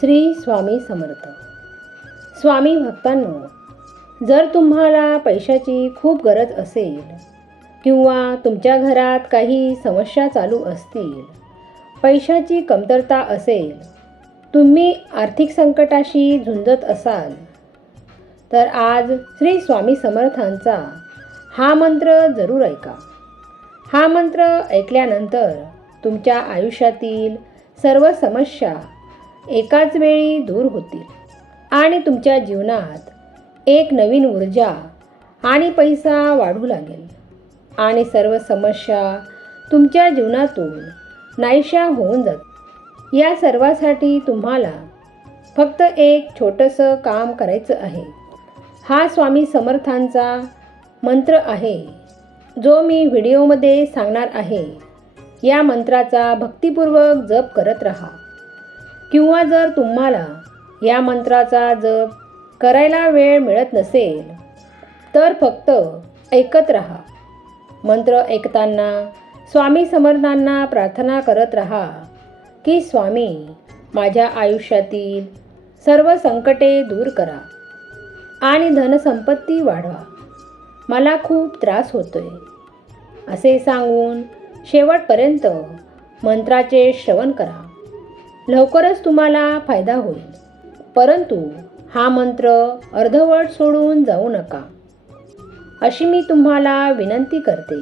श्री स्वामी समर्थ. स्वामी भक्तांनो जर तुम्हाला पैशाची खूप गरज असेल किंवा तुमच्या घरात काही समस्या चालू असतील पैशाची कमतरता असेल तुम्ही आर्थिक संकटाशी झुंजत असाल तर आज श्री स्वामी समर्थांचा हा मंत्र जरूर ऐका. हा मंत्र ऐकल्यानंतर तुमच्या आयुष्यातील सर्व समस्या एकाच वेळी दूर होतील. आणि तुमच्या जीवनात एक नवीन ऊर्जा आणि पैसा वाढू लागेल. आणि सर्व समस्या तुमच्या जीवनातून नाहीशा होऊन जात या सर्वासाठी तुम्हाला फक्त एक छोटंसं काम करायचं आहे. हा स्वामी समर्थांचा मंत्र आहे. जो मी व्हिडिओमध्ये सांगणार आहे. या मंत्राचा भक्तिपूर्वक जप करत राहा. किंवा जर तुम्हाला या मंत्राचा जप करायला वेळ मिळत नसेल तर फक्त ऐकत राहा. मंत्र ऐकताना स्वामी समर्थांना प्रार्थना करत राहा की स्वामी माझ्या आयुष्यातील सर्व संकटे दूर करा आणि धनसंपत्ती वाढवा. मला खूप त्रास होतोय. असे सांगून शेवटपर्यंत मंत्राचे श्रवण करा. लवकरच तुम्हाला फायदा होईल. परंतु हा मंत्र अर्धवट सोडून जाऊ नका. अशी मी तुम्हाला विनंती करते.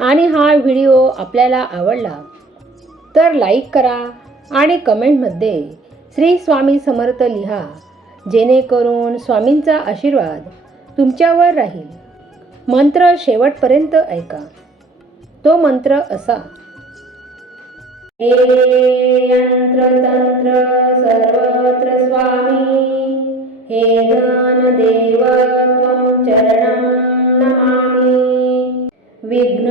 आणि हा व्हिडिओ आपल्याला आवडला तर लाईक करा आणि कमेंटमध्ये श्री स्वामी समर्थ लिहा जेणेकरून स्वामींचा आशीर्वाद तुमच्यावर राहील. मंत्र शेवटपर्यंत ऐका. तो मंत्र असा. हे यंत्रतंत्र सर्वत्र स्वामी। हे धनदेव त्वं चरणं नमामि। विघ्न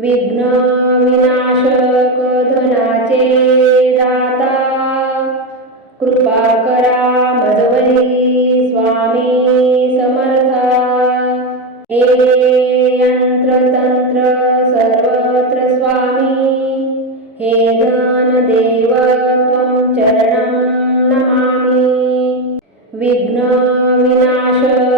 विघ्न विनाशक धनाचे दाता कृपा करा मजवरी स्वामी समर्था. हे यंत्रतंत्र सर्वत्र स्वामी हे धनदेव त्वं चरणं नमामि. विघ्न विनाशक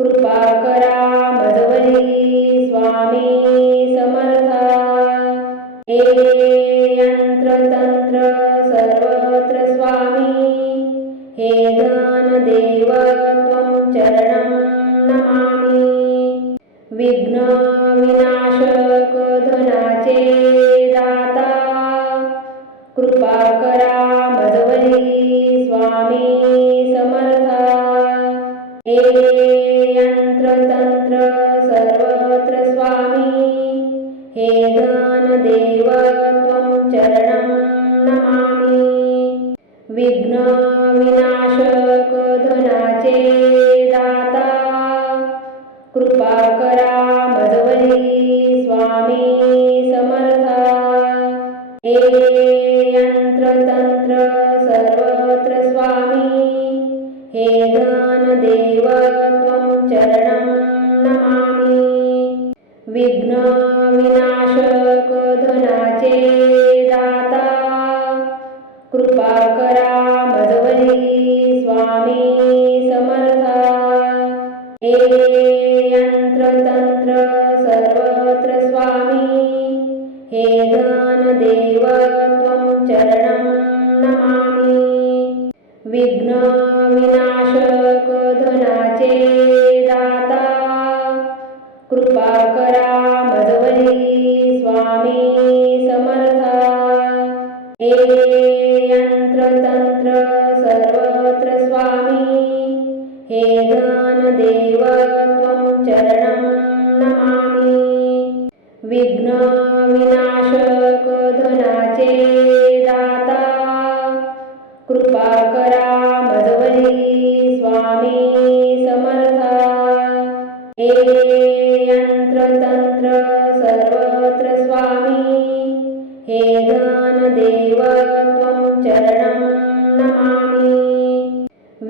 कृपा करा चरणं नमामि। विघ्न विनाशक धनाचे दाता कृपा करा मजवरी स्वामी समर्था। हे यंत्रतंत्र सर्वत्र स्वामी हे धनदेव त्वं चरणं नमामि। Amen.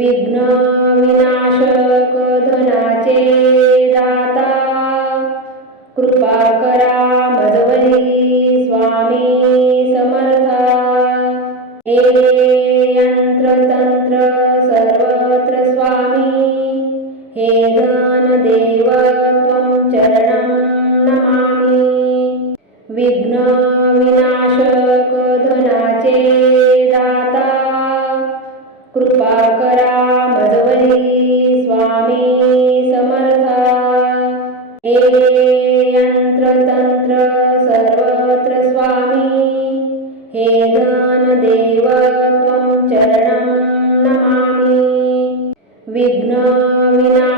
विघ्न विनाशक धनाचे दाता। कृपा करा मजवली स्वामी समर्था। हे यंत्र तंत्र सर्वत्र स्वामी। हे धन देव त्वं चरणं नमामि। विघ्न विनाशक धनाचे विघ्ना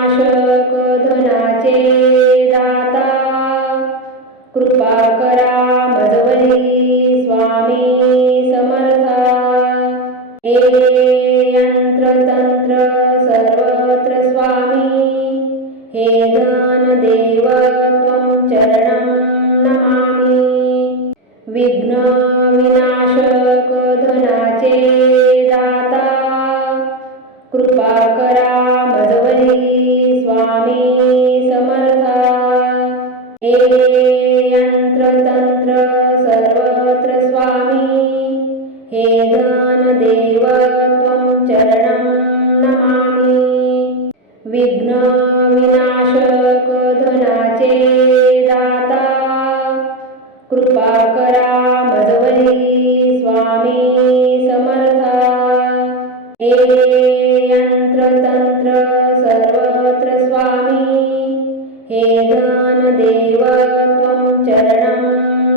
चरणं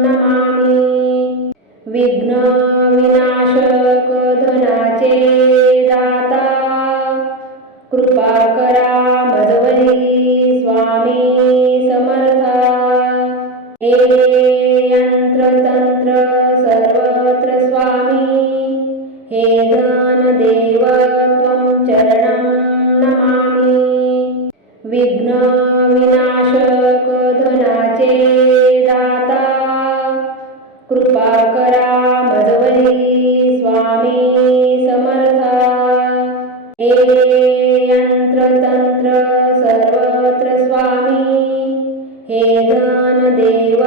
नमामि विघ्नविना हे यंत्र यंत्रतंत्र सर्वत्र स्वामी. हे ज्ञानदेव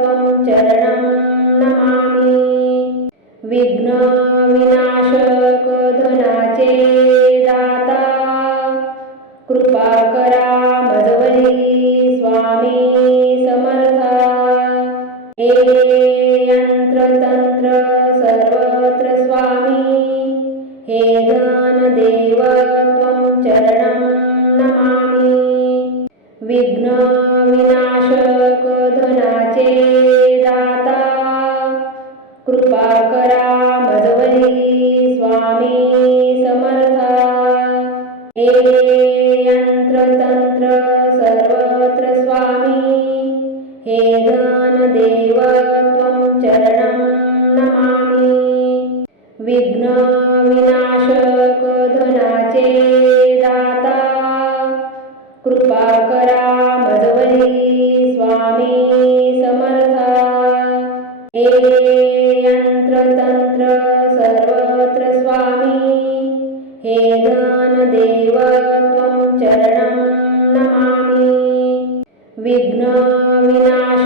त्वं चरणं नमामि. विघ्नविनाशक धनाचे दाता. कृपा करा मधवली स्वामी समर्था. हे सुखाचे दाता कृपा करा मधवली स्वामी समर्था। हे यंत्रतंत्र सर्वत्र स्वामी। हे धन देव चरणं नमामि। विघ्न विनाशक धनाचे गजानदेव त्वं चरणं नमामि। विघ्नविनाश